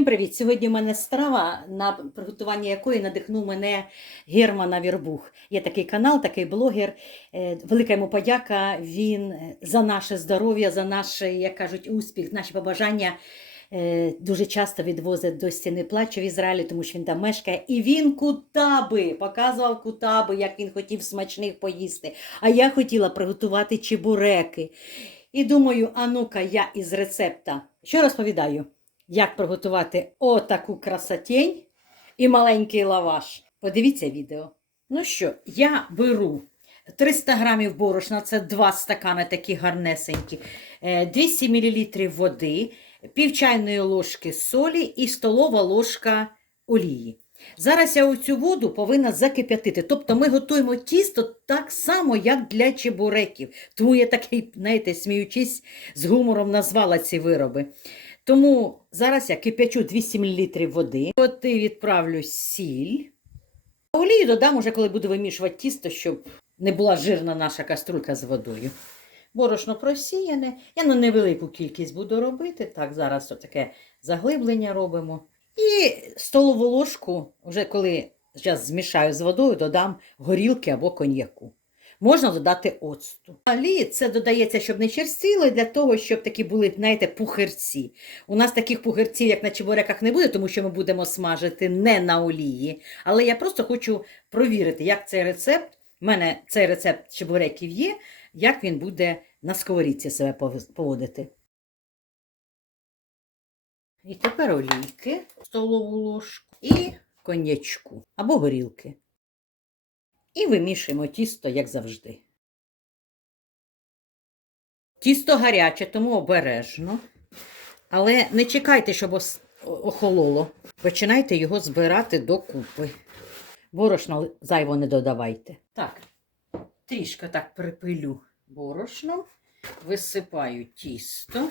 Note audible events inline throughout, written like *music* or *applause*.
Всім привіт! Сьогодні в мене страва, на приготування якої надихнув мене Германа Вірбух. Є такий канал, такий блогер. Е, Велика йому подяка. Він е, за наше здоров'я, за наш, як кажуть, успіх, наші побажання. е, Дуже часто відвозить до стіни плачу в Ізраїлі, тому що він там мешкає. І він кутаби, показував кутаби, як він хотів смачних поїсти. А я хотіла приготувати чебуреки. І думаю, а ну-ка, я із рецепта. Що розповідаю? Як приготувати отаку красотень і маленький лаваш. Подивіться відео. Ну що, я беру 300 грамів борошна, це 2 стакани такі гарнесенькі, е, 200 мл води, пів чайної ложки солі і столова ложка олії. Зараз я оцю воду повинна закип'ятити. Тобто ми готуємо тісто так само, як для чебуреків. Тому я такий, знаєте, сміючись, з гумором назвала ці вироби. Тому зараз я кип'ячу 200 мл води. От відправлю сіль. А Олію додам уже, коли буду вимішувати тісто, щоб не була жирна наша каструлька з водою. Борошно просіяне. Я на невелику кількість буду робити. Так, зараз таке заглиблення робимо. І столову ложку, вже коли зараз змішаю з водою, додам горілки або коньяку. Можна додати оцту. Алі це додається, щоб не черстіло, для того, щоб такі були, знаєте, пухирці. У нас таких пухирців, як на чебуреках, не буде, тому що ми будемо смажити не на олії. Але я просто хочу провірити, як цей рецепт, у мене цей рецепт чебуреків є, як він буде на сковорідці себе поводити. І тепер олійки, столову ложку і коньячку або горілки. І вимішуємо тісто, як завжди. Тісто гаряче, тому обережно. Але не чекайте, щоб охололо. Починайте його збирати докупи. Борошна зайво не додавайте. Так, трішки так припилю борошном, висипаю тісто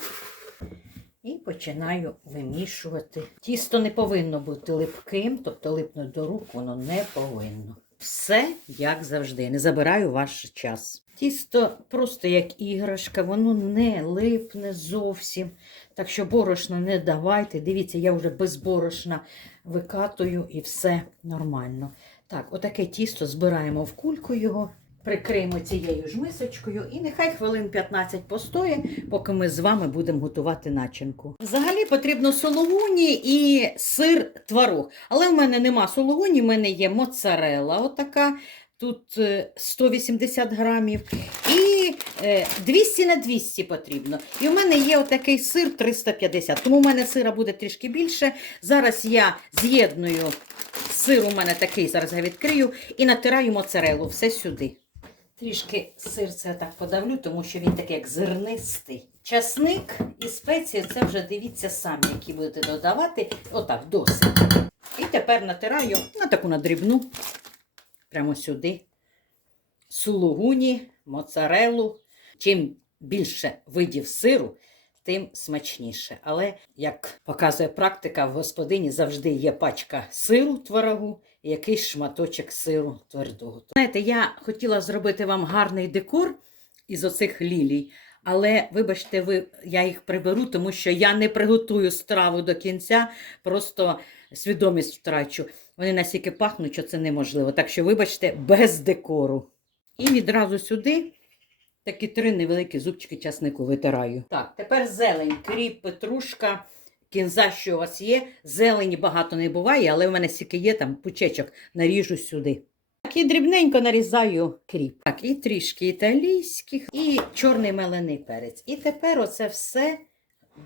і починаю вимішувати. Тісто не повинно бути липким, тобто липнути до рук воно не повинно. Все як завжди. Не забираю ваш час. Тісто просто як іграшка, воно не липне зовсім. Так що борошна не давайте. Дивіться, я вже без борошна викатую і все нормально. Так, отаке тісто збираємо в кульку його, прикриємо цією ж мисочкою і нехай хвилин 15 постоє, поки ми з вами будемо готувати начинку. Взагалі потрібно сологуні і сир творог. Але в мене нема сологуні, в мене є моцарела, отака. Тут е, 180 грамів. І е, 200 на 200 потрібно. І в мене є отакий сир 350. Тому в мене сира буде трішки більше. Зараз я з'єдную сир у мене такий, зараз я відкрию, і натираю моцарелу все сюди. Трішки сир це я так подавлю, тому що він такий як зернистий. Часник і спеції це вже дивіться самі, які будете додавати. Отак, досить. І тепер натираю на таку надрібну, прямо сюди. Сулугуні, моцарелу. Чим більше видів сиру, тим смачніше. Але, як показує практика, в господині завжди є пачка сиру творогу і якийсь шматочок сиру твердого. Знаєте, я хотіла зробити вам гарний декор із оцих лілій. Але, вибачте, ви, я їх приберу, тому що я не приготую страву до кінця, просто свідомість втрачу. Вони настільки пахнуть, що це неможливо. Так що, вибачте, без декору. І відразу сюди такі три невеликі зубчики часнику витираю. Так, тепер зелень, кріп, петрушка, кінза, що у вас є. Зелені багато не буває, але в мене стільки є там пучечок, наріжу сюди. Так, і дрібненько нарізаю кріп. Так, і трішки італійських, і чорний мелений перець. І тепер оце все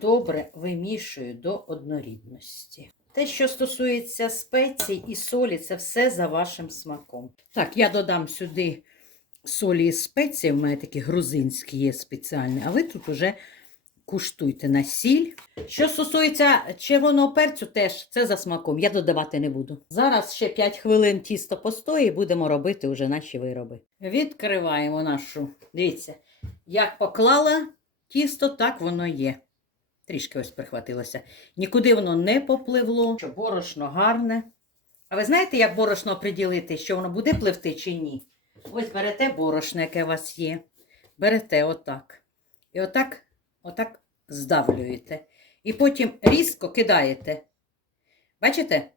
добре вимішую до однорідності. Те, що стосується спецій і солі, це все за вашим смаком. Так, я додам сюди солі і спеції, в мене такі грузинські є спеціальні, а ви тут уже куштуйте на сіль. Що стосується червоного перцю, теж це за смаком. Я додавати не буду. Зараз ще 5 хвилин тісто постоїть і будемо робити вже наші вироби. Відкриваємо нашу. Дивіться, як поклала тісто, так воно є. Трішки ось прихватилося. Нікуди воно не попливло, що борошно гарне. А ви знаєте, як борошно оприділити, що воно буде пливти чи ні? Ось берете борошно, яке у вас є. Берете отак. І отак, отак здавлюєте. І потім різко кидаєте. Бачите?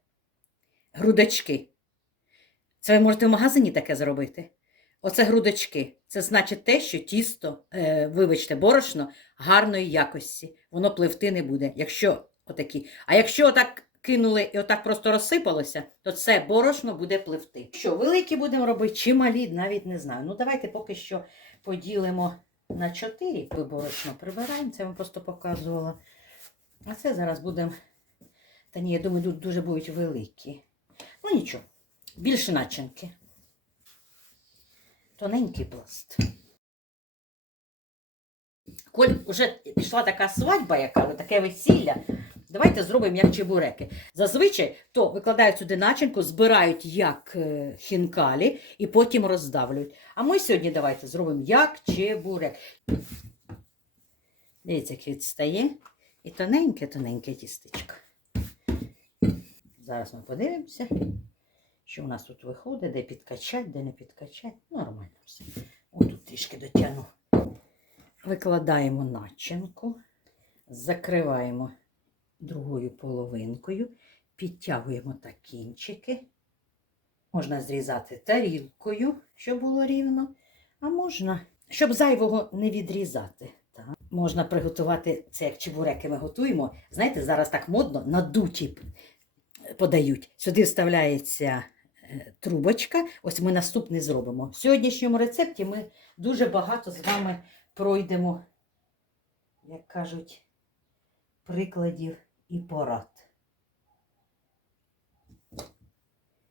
Грудочки. Це ви можете в магазині таке зробити. Оце грудочки. Це значить те, що тісто, е, вибачте, борошно гарної якості. Воно пливти не буде. Якщо отакі. А якщо отак кинули і отак просто розсипалося, то це борошно буде пливти. Що, великі будемо робити чи малі, навіть не знаю. Ну, давайте поки що поділимо на 4 борошно прибираємо, це я вам просто показувала. А це зараз будемо. Та ні, я думаю, тут дуже будуть великі. Ну нічого, більше начинки. Тоненький пласт. Коль вже пішла така свадьба, яка таке весілля. Давайте зробимо як чебуреки. Зазвичай то викладають сюди начинку, збирають як е, хінкалі і потім роздавлюють. А ми сьогодні давайте зробимо як чебурек. Дивіться, як відстає. І тоненьке-тоненьке тістечко. Зараз ми подивимося, що у нас тут виходить, де підкачать, де не підкачать. Нормально все. Отут трішки дотягну. Викладаємо начинку, закриваємо другою половинкою, підтягуємо так кінчики. Можна зрізати тарілкою, щоб було рівно, а можна, щоб зайвого не відрізати. Так. Можна приготувати це, як чебуреки ми готуємо. Знаєте, зараз так модно надуті подають. Сюди вставляється е, трубочка. Ось ми наступний зробимо. В сьогоднішньому рецепті ми дуже багато з вами пройдемо, як кажуть, прикладів і порад.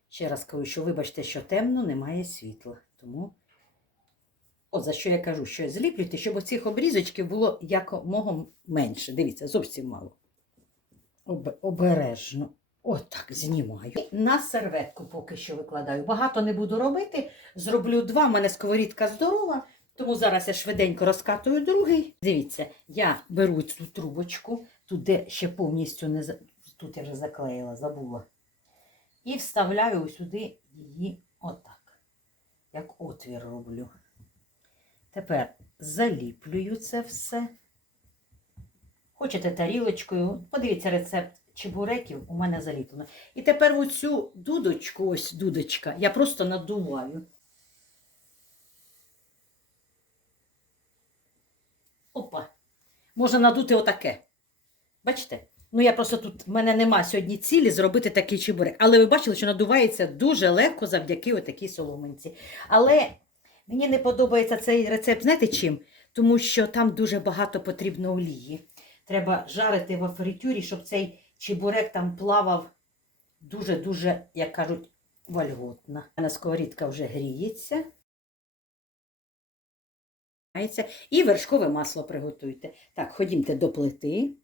Ще раз кажу, що вибачте, що темно, немає світла. Тому, от за що я кажу, що зліплюйте, щоб оцих обрізочків було якомога менше. Дивіться, зовсім мало. Об- обережно. Отак знімаю. На серветку поки що викладаю. Багато не буду робити. Зроблю два. У мене сковорідка здорова. Тому зараз я швиденько розкатую другий. Дивіться, я беру цю трубочку, тут ще повністю не тут я вже заклеїла, забула. І вставляю сюди її отак. Як отвір роблю. Тепер заліплюю це все. Хочете тарілочкою, подивіться рецепт чебуреків, у мене заліплено. І тепер оцю дудочку, ось дудочка, я просто надуваю. Опа. Можна надути отаке. Бачите? Ну, я просто тут, в мене нема сьогодні цілі зробити такий чебурек. Але ви бачили, що надувається дуже легко завдяки отакій соломинці. Але мені не подобається цей рецепт, знаєте чим? Тому що там дуже багато потрібно олії. Треба жарити в фритюрі, щоб цей чебурек там плавав дуже-дуже, як кажуть, вольготно. Мене сковорідка вже гріється. І вершкове масло приготуйте. Так, ходімте до плити.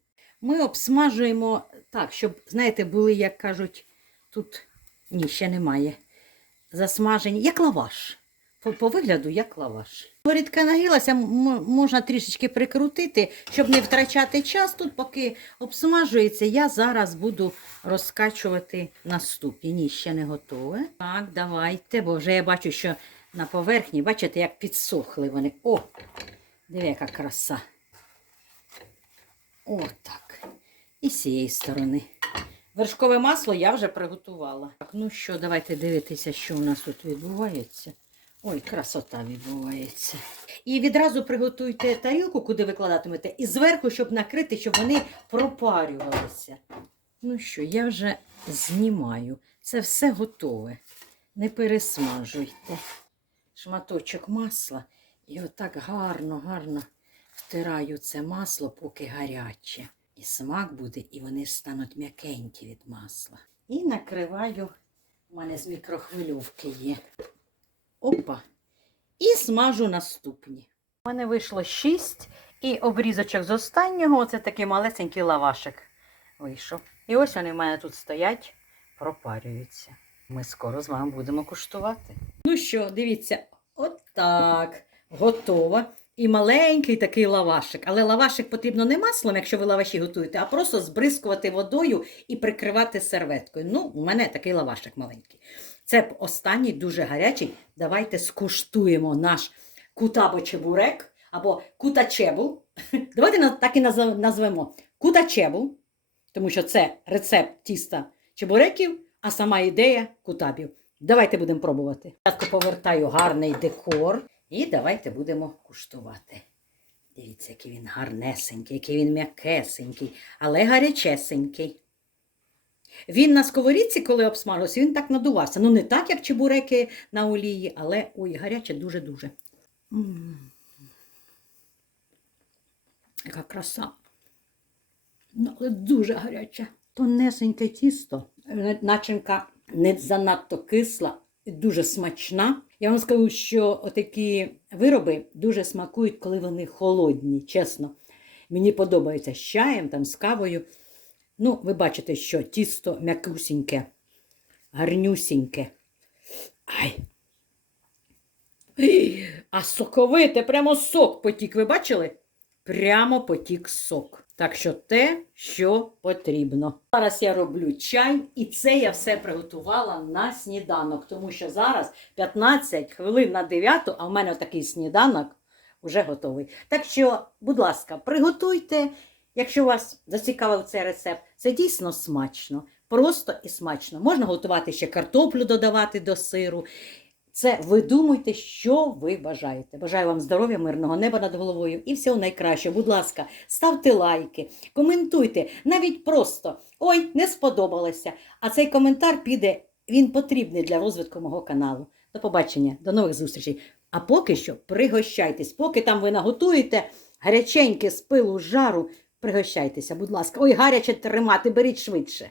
Ми обсмажуємо так, щоб, знаєте, були, як кажуть, тут ні, ще немає. Засмажені, як лаваш. По, по вигляду, як лаваш. Горідка нагрілася, можна трішечки прикрутити, щоб не втрачати час. Тут, поки обсмажується, я зараз буду розкачувати на ступі. Ні, ще не готове. Так, давайте, бо вже я бачу, що на поверхні, бачите, як підсохли вони. О! Диви, яка краса. Отак. І з цієї сторони. Вершкове масло я вже приготувала. Так, ну що, давайте дивитися, що у нас тут відбувається. Ой, красота відбувається. І відразу приготуйте тарілку, куди викладатимете, і зверху, щоб накрити, щоб вони пропарювалися. Ну що, я вже знімаю. Це все готове. Не пересмажуйте. Шматочок масла. І отак гарно, гарно втираю це масло, поки гаряче. І смак буде, і вони стануть м'якенькі від масла. І накриваю, у мене з мікрохвильовки є. Опа. І смажу наступні. У мене вийшло 6 і обрізочок з останнього. Оце такий малесенький лавашик вийшов. І ось вони в мене тут стоять, пропарюються. Ми скоро з вами будемо куштувати. Ну що, дивіться, отак. Готово. І маленький такий лавашик. Але лавашик потрібно не маслом, якщо ви лаваші готуєте, а просто збризкувати водою і прикривати серветкою. Ну, у мене такий лавашик маленький. Це останній дуже гарячий. Давайте скуштуємо наш кутабо-чебурек або кутачебу. *laughs* Давайте так і назвемо кутачебу, тому що це рецепт тіста чебуреків, а сама ідея кутабів. Давайте будемо пробувати. Спочатку повертаю гарний декор і давайте будемо куштувати. Дивіться, який він гарнесенький, який він м'якесенький, але гарячесенький. Він на сковорідці, коли обсмажився, він так надувався. Ну, не так, як чебуреки на олії, але ой, гаряче дуже-дуже. Яка краса. Ну, але дуже гаряча. Тонесеньке тісто. Е, Начинка не занадто кисла, дуже смачна. Я вам скажу, що отакі вироби дуже смакують, коли вони холодні, чесно. Мені подобається з чаєм, там, з кавою. Ну, ви бачите, що тісто м'якусіньке, гарнюсіньке. Ай. А соковите, прямо сок потік. Ви бачили? Прямо потік сок. Так що те, що потрібно. Зараз я роблю чай, і це я все приготувала на сніданок, тому що зараз 15 хвилин на 9, а в мене такий сніданок вже готовий. Так що, будь ласка, приготуйте, якщо вас зацікавив цей рецепт. Це дійсно смачно, просто і смачно. Можна готувати ще картоплю додавати до сиру. Це ви думайте, що ви бажаєте. Бажаю вам здоров'я, мирного неба над головою і всього найкращого. Будь ласка, ставте лайки, коментуйте, навіть просто ой, не сподобалося. А цей коментар піде, він потрібний для розвитку мого каналу. До побачення, до нових зустрічей. А поки що пригощайтесь, поки там ви наготуєте гаряченьке з пилу жару, пригощайтеся, будь ласка. Ой, гаряче тримати, беріть швидше.